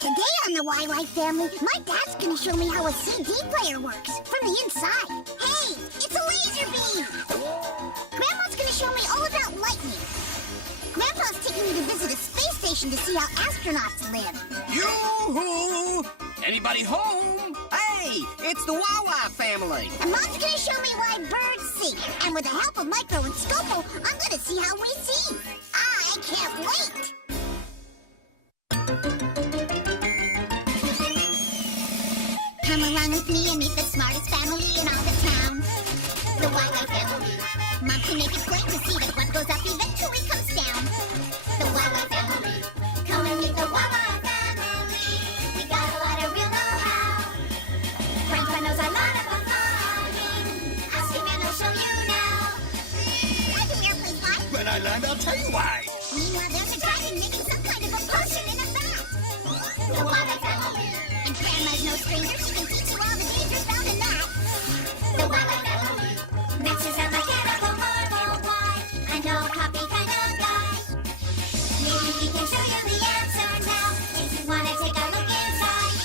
Today on the YY family, my dad's gonna show me how a CD player works from the inside. Hey, it's a laser beam! Grandma's gonna show me all about lightning. Grandpa's taking me to visit a space station to see how astronauts live. Yoo-hoo! Anybody home? Hey, it's the Wawa family. And Mom's gonna show me why birds sing. And with the help of Micro and Scopo, I'm gonna see how we see. I can't wait! Come along with me and meet the smartest family in all the town. The YY family. Mom can make it plain to see that what goes up eventually comes down. The YY family. Come and meet the YY family. We got a lot of real know-how. Grandpa knows a lot about farming. Ask him and he'll show you now. I do airplane fly. When I land, I'll tell you why. Meanwhile, there's a dragon making some kind of a potion in a vat. The YY family. And Grandma's no stranger. She can teach you all the dangers found in that. The YY family. Max is a mechanical marvel. Why? I know copy kind of guy. Maybe he can show you the answer now. If you want to take a look inside.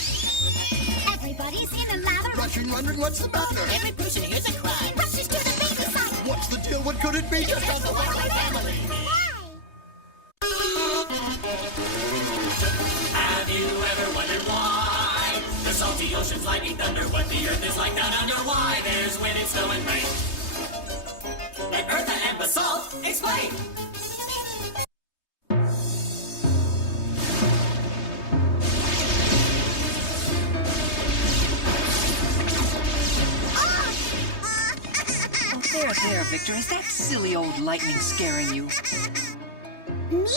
Everybody's in a lather. Rushing, wondering what's the matter. Every person hears a cry. He rushes to the baby side. What's the deal? What could it be? Just Just the YY family. Have you ever wondered why the salty ocean's lightning thunder? What the earth is like down under? Why there's wind and snow and rain? Let Eartha and Basalt explain. There, Victor. Is that silly old lightning scaring you? Me?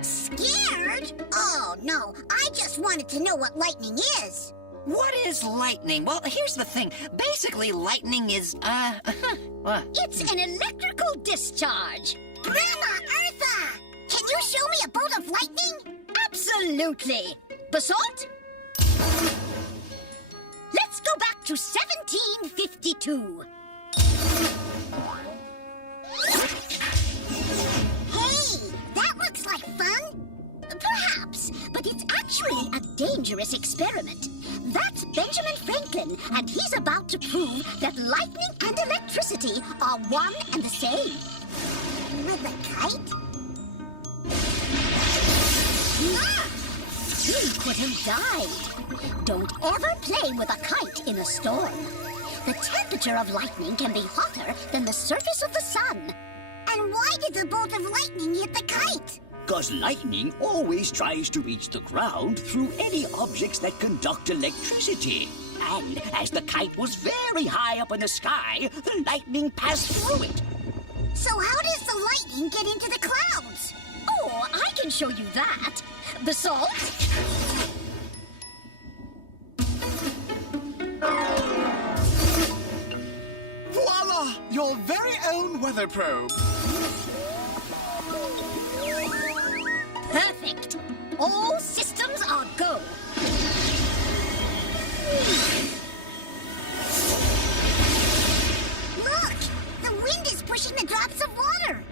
Scared? Oh, no. I just wanted to know what lightning is. What is lightning? Well, here's the thing. Basically, lightning is, what? It's an electrical discharge. Grandma Eartha! Can you show me a bolt of lightning? Absolutely. Basalt? Let's go back to 1752. Hey, that looks like fun. Perhaps, but it's actually a dangerous experiment. That's Benjamin Franklin, and he's about to prove that lightning and electricity are one and the same. With a kite? Ah! He could have died. Don't ever play with a kite in a storm. The temperature of lightning can be hotter than the surface of the sun. And why did the bolt of lightning hit the kite? 'Cause lightning always tries to reach the ground through any objects that conduct electricity. And as the kite was very high up in the sky, the lightning passed through it. So how does the lightning get into the clouds? Oh, I can show you that. Basalt? Voila! Your very own weather probe. Perfect. All systems are go. Look! The wind is pushing the drops of water.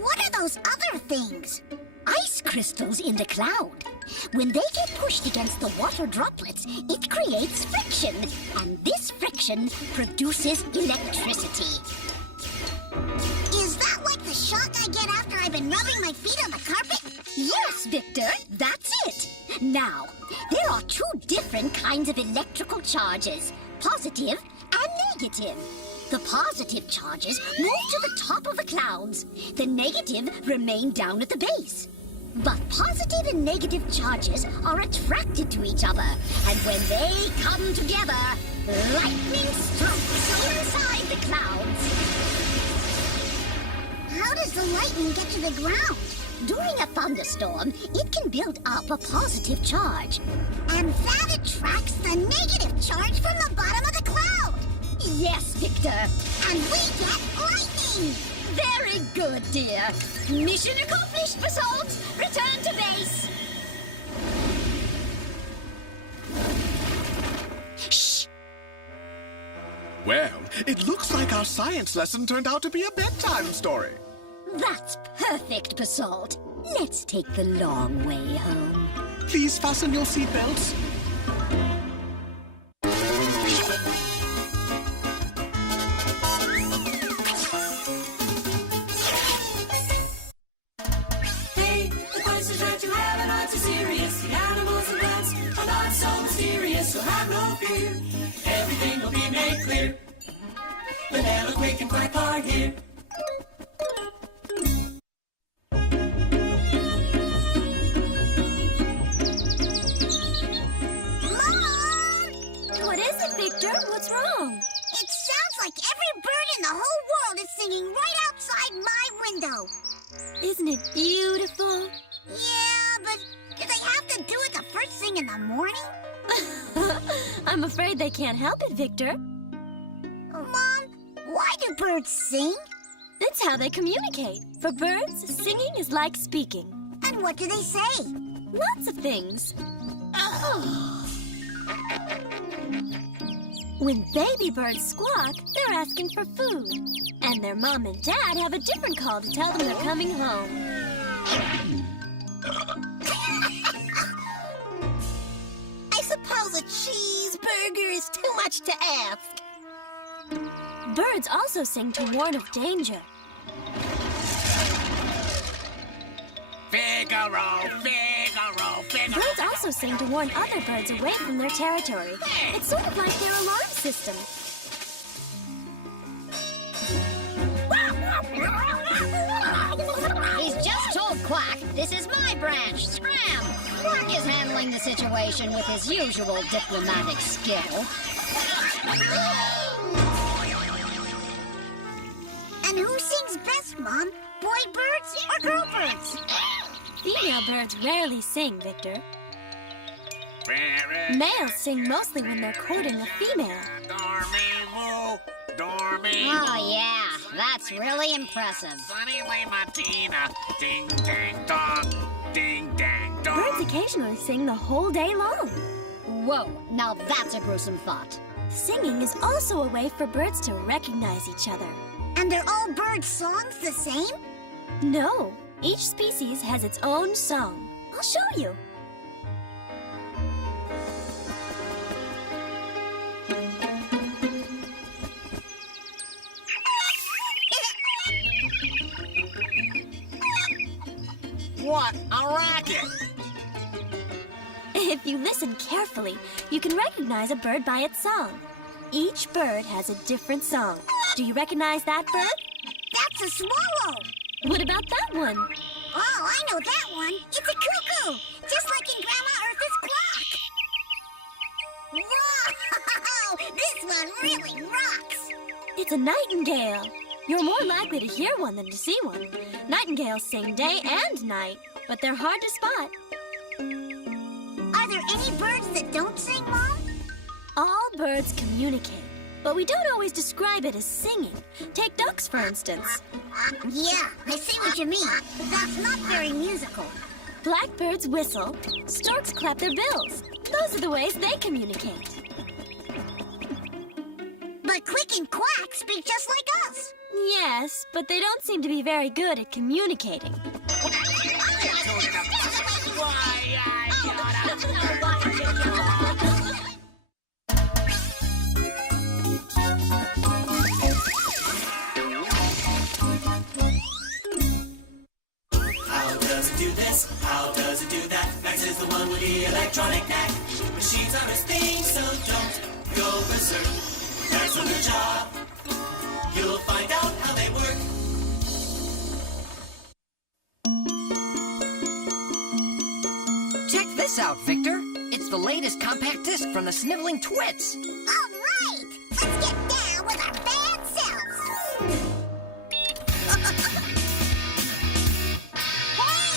What are those other things? Ice crystals in the cloud. When they get pushed against the water droplets, it creates friction. And this friction produces electricity. Is that like the shock I get after I've been rubbing my feet on the carpet? Yes, Victor, that's it. Now, there are two different kinds of electrical charges, positive and negative. The positive charges move to the top of the clouds. The negative remain down at the base. But positive and negative charges are attracted to each other. And when they come together, lightning strikes inside the clouds. How does the lightning get to the ground? During a thunderstorm, it can build up a positive charge. And that attracts the negative charge from the bottom of the cloud. Yes, Victor. And we get lightning. Very good, dear. Mission accomplished, Basalt. Return to base. Shh. Well, it looks like our science lesson turned out to be a bedtime story. That's perfect, Basalt. Let's take the long way home. Please fasten your seatbelts. Hey, the questions that you have are not too serious. The animals and plants are not so mysterious, so have no fear. Everything will be made clear. Vanilla, Quick, and Quack are here. Mom! What is it, Victor? What's wrong? It sounds like every bird in the whole world is singing right outside my window. Isn't it beautiful? Yeah, but do they have to do it the first thing in the morning? I'm afraid they can't help it, Victor. Mom, why do birds sing? That's how they communicate. For birds, singing is like speaking. And what do they say? Lots of things. When baby birds squawk, they're asking for food. And their mom and dad have a different call to tell them they're coming home. I suppose a cheeseburger is too much to ask. Birds also sing to warn of danger. Figaro, Figaro, Figaro. Birds also sing to warn other birds away from their territory. It's sort of like their alarm system. He's just told Quack this is my branch, Scram. Quack is handling the situation with his usual diplomatic skill. And who sings best, Mom? Boy birds or girl birds? Female birds rarely sing, Victor. Males sing mostly when they're courting a female. Dormy-woo, dormy. Oh, yeah, that's really impressive. Sunny lay Martina. Ding, dang, dong. Ding, dang, dong. Birds occasionally sing the whole day long. Whoa, now that's a gruesome thought. Singing is also a way for birds to recognize each other. And are all bird songs the same? No, each species has its own song. I'll show you. What a racket! If you listen carefully, you can recognize a bird by its song. Each bird has a different song. Do you recognize that bird? That's a swallow. What about that one? Oh, I know that one. It's a cuckoo, just like in Grandma Eartha's clock. Whoa! This one really rocks. It's a nightingale. You're more likely to hear one than to see one. Nightingales sing day and night, but they're hard to spot. Are there any birds that don't sing, Mom? All birds communicate, but we don't always describe it as singing. Take ducks, for instance. Yeah, I see what you mean. That's not very musical. Blackbirds whistle, storks clap their bills. Those are the ways they communicate. But Quick and Quack speak just like us. Yes, but they don't seem to be very good at communicating. How does it do this? How does it do that? Max is the one with the electronic knack. Machines are his thing, so don't go berserk. That's on the job. You'll find out how they work. Check this out, Victor. It's the latest compact disc from the Sniveling Twits. All right, let's get down with our bad selves. Hey!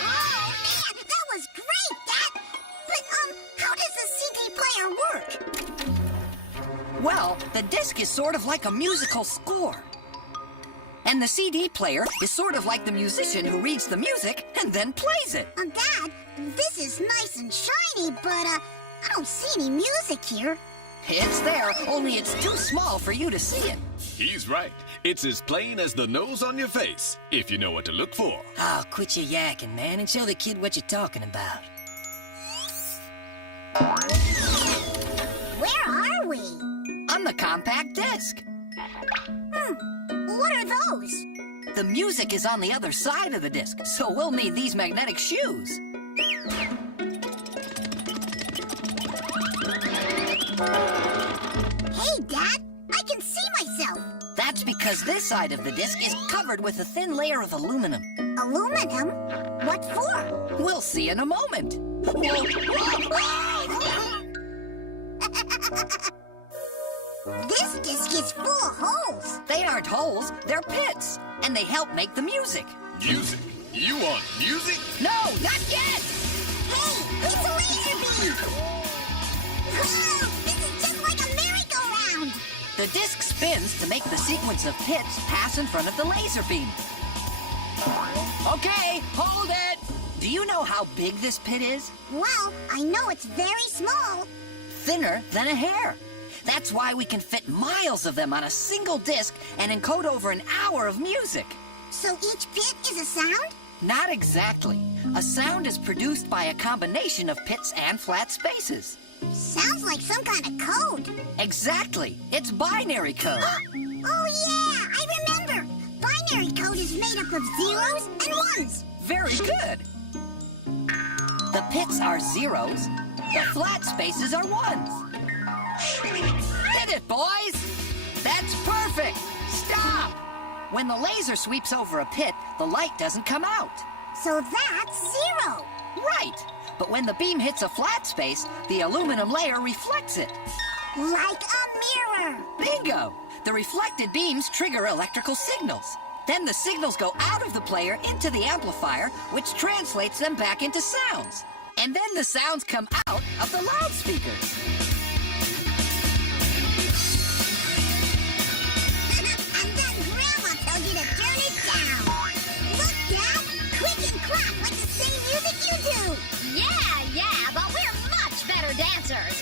Oh, man, that was great, Dad. But, how does the CD player work? Well, the disc is sort of like a musical score. And the CD player is sort of like the musician who reads the music and then plays it. Dad, this is nice and shiny, but, I don't see any music here. It's there, only it's too small for you to see it. He's right. It's as plain as the nose on your face, if you know what to look for. Oh, quit your yakking, man, and show the kid what you're talking about. Where are we? On the compact disc. What are those? The music is on the other side of the disc, so we'll need these magnetic shoes. Hey, Dad, I can see myself. That's because this side of the disc is covered with a thin layer of aluminum. Aluminum? What for? We'll see in a moment. This disc is full of holes. They aren't holes, they're pits, and they help make the music. Music? You want music? No, not yet! Hey, it's a laser beam! Whoa, this is just like a merry-go-round! The disc spins to make the sequence of pits pass in front of the laser beam. Okay, hold it! Do you know how big this pit is? Well, I know it's very small. Thinner than a hair. That's why we can fit miles of them on a single disc and encode over an hour of music. So each pit is a sound? Not exactly. A sound is produced by a combination of pits and flat spaces. Sounds like some kind of code. Exactly. It's binary code. Oh, yeah, I remember. Binary code is made up of zeros and ones. Very good. The pits are zeros. The flat spaces are ones. Hit it, boys! That's perfect! Stop! When the laser sweeps over a pit, the light doesn't come out. So that's zero. Right! But when the beam hits a flat space, the aluminum layer reflects it. Like a mirror. Bingo! The reflected beams trigger electrical signals. Then the signals go out of the player into the amplifier, which translates them back into sounds. And then the sounds come out of the loudspeakers. And then Grandma told you to turn it down. Look, Dad, quick and clap like the same music you do. Yeah, but we're much better dancers.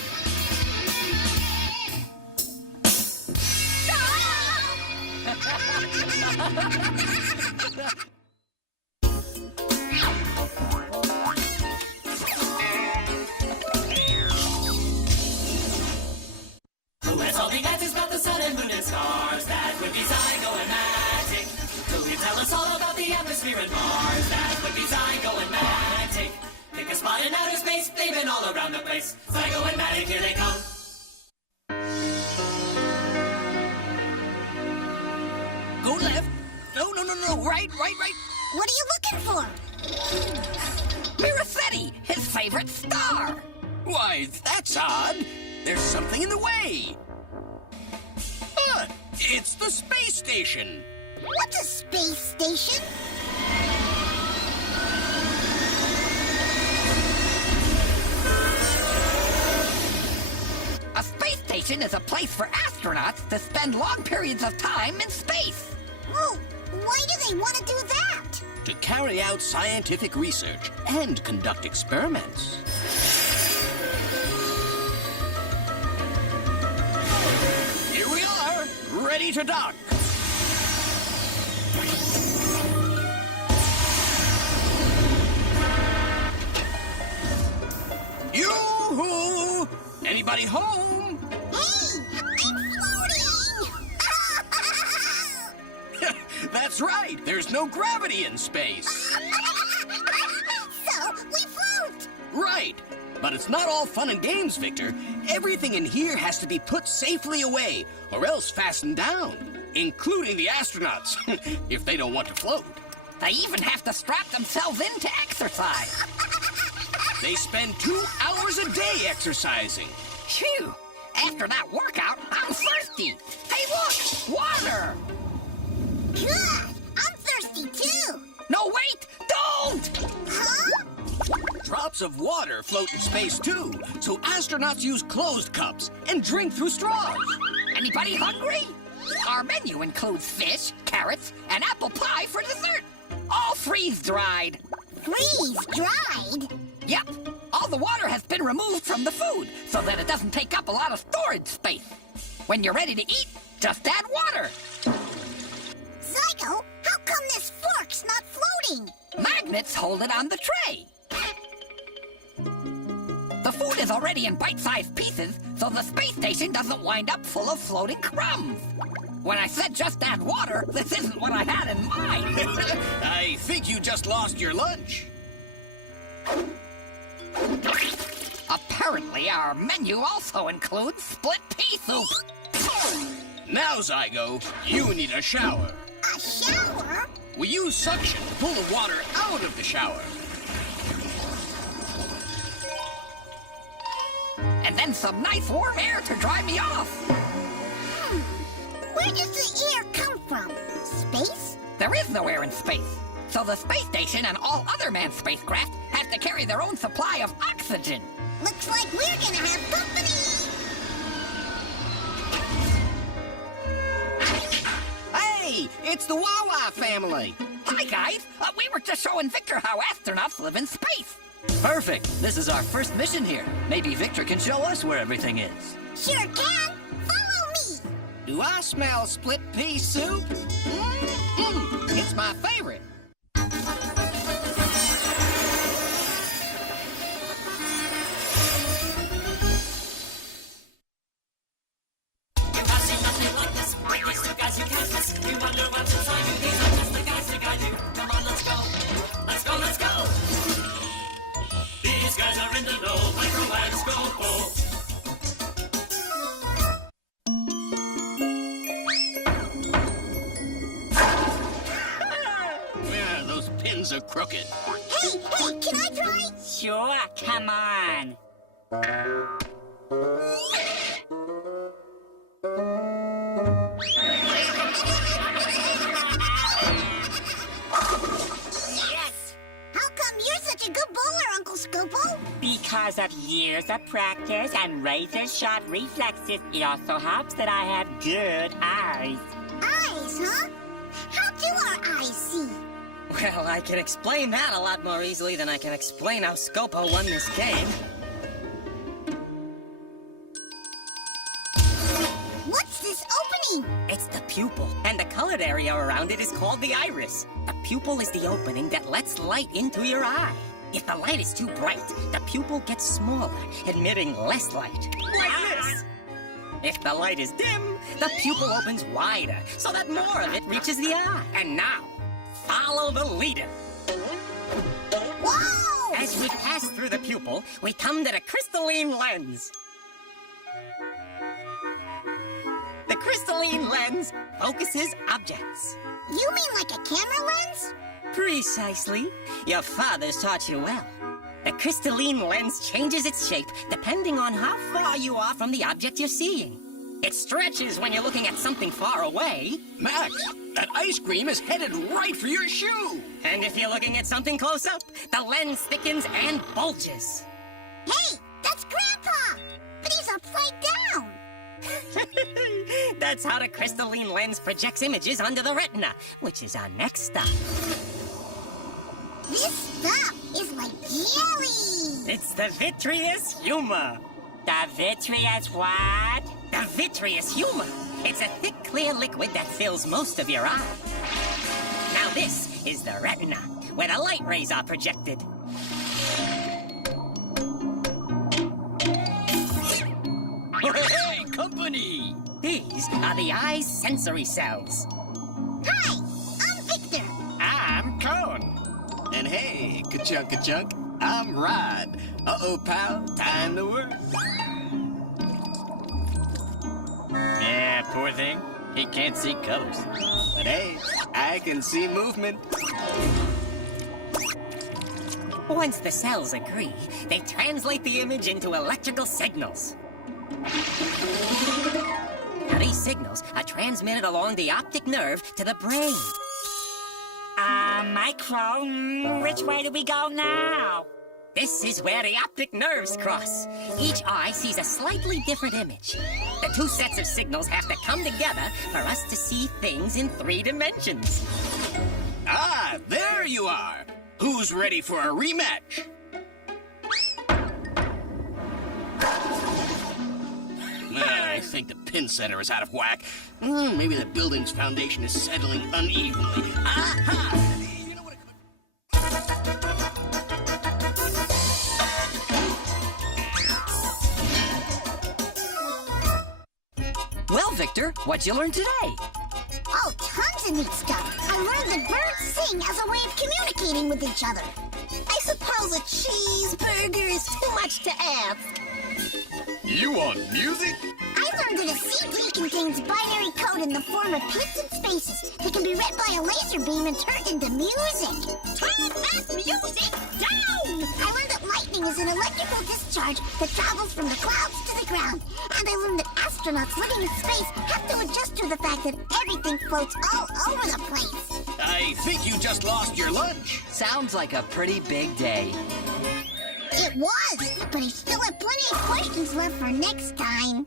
Who has all the answers about the sun and moon and stars? That would be Zygo and Magic. Who can tell us all about the atmosphere and Mars? That would be Zygo and Magic. Pick a spot in outer space, they've been all around the place. Zygo and Magic, here they come. Go left. No, right. What are you looking for? Miracetti, his favorite star. Why, that's odd. There's something in the way. It's the space station. What's a space station? A space station is a place for astronauts to spend long periods of time in space. Oh, why do they want to do that? To carry out scientific research and conduct experiments. Here we are, ready to dock. Yoo-hoo! Anybody home? Hey, I'm floating! That's right, there's no gravity in space. So, we float! Right. But it's not all fun and games, Victor. Everything in here has to be put safely away, or else fastened down, including the astronauts, if they don't want to float. They even have to strap themselves in to exercise. They spend 2 hours a day exercising. Phew! After that workout, I'm thirsty. Hey, look! Water! Good! I'm thirsty too! No, wait! Don't! Huh? Drops of water float in space too, so astronauts use closed cups and drink through straws. Anybody hungry? Our menu includes fish, carrots, and apple pie for dessert. All freeze-dried. Freeze-dried? Yep, all all the water has been removed from the food so that it doesn't take up a lot of storage space. When you're ready to eat, just add water. Zygo, how come this fork's not floating? Magnets hold it on the tray. The food is already in bite-sized pieces, so the space station doesn't wind up full of floating crumbs. When I said just add water, this isn't what I had in mind. I think you just lost your lunch. Apparently, our menu also includes split pea soup. Now, Zygo, you need a shower. A shower? We use suction to pull the water out of the shower. And then some nice warm air to dry me off. Where does the air come from? Space? There is no air in space. So the space station and all other manned spacecraft have to carry their own supply of oxygen. Looks like we're gonna have company! Hey, it's the Wawa family. Hi, guys. We were just showing Victor how astronauts live in space. Perfect. This is our first mission here. Maybe Victor can show us where everything is. Sure can! Follow me! Do I smell split pea soup? It's my favorite. These guys are in the know, microwave Yeah, those pins are crooked. Hey, can I try? Sure, come on. Yes! How come you're such a good bowler, Uncle Scopo? Because of years of practice and razor-sharp reflexes, it also helps that I have good eyes. Eyes, huh? How do our eyes see? Well, I can explain that a lot more easily than I can explain how Scopo won this game. What's this opening? It's the pupil, and the colored area around it is called the iris. The pupil is the opening that lets light into your eye. If the light is too bright, the pupil gets smaller, emitting less light. Like this. If the light is dim, the pupil opens wider, so that more of it reaches the eye. And now, follow the leader. Whoa! As we pass through the pupil, we come to the crystalline lens. The crystalline lens focuses objects. You mean like a camera lens? Precisely. Your father's taught you well. The crystalline lens changes its shape depending on how far you are from the object you're seeing. It stretches when you're looking at something far away. Max, that ice cream is headed right for your shoe. And if you're looking at something close up, the lens thickens and bulges. Hey, that's Grandpa! But he's upside down! That's how the crystalline lens projects images onto the retina, which is our next stop. This stuff is like jelly! It's the vitreous humor. The vitreous what? The vitreous humor. It's a thick, clear liquid that fills most of your eye. Now this is the retina, where the light rays are projected. Hey, company! These are the eye's sensory cells. Hi, I'm Victor. I'm Cone. And hey, ka-chunk, I'm Rod. Uh-oh, pal, time to work. Yeah, poor thing. He can't see colors. But hey, I can see movement. Once the cells agree, they translate the image into electrical signals. Now, these signals are transmitted along the optic nerve to the brain. Micro, which way do we go now? This is where the optic nerves cross. Each eye sees a slightly different image. The two sets of signals have to come together for us to see things in 3 dimensions. Ah, there you are. Who's ready for a rematch? I think the pin setter is out of whack. Maybe the building's foundation is settling unevenly. Aha! You know what it could... Well, Victor, what'd you learn today? Oh, tons of neat stuff. I learned that birds sing as a way of communicating with each other. I suppose a cheeseburger is too much to ask. You want music? I learned that a CD contains binary code in the form of pits and spaces that can be read by a laser beam and turned into music. Turn that music down! I learned that lightning is an electrical discharge that travels from the clouds to the ground. And I learned that astronauts living in space have to adjust to the fact that everything floats all over the place. I think you just lost your lunch. Sounds like a pretty big day. It was, but I still have plenty of questions left for next time.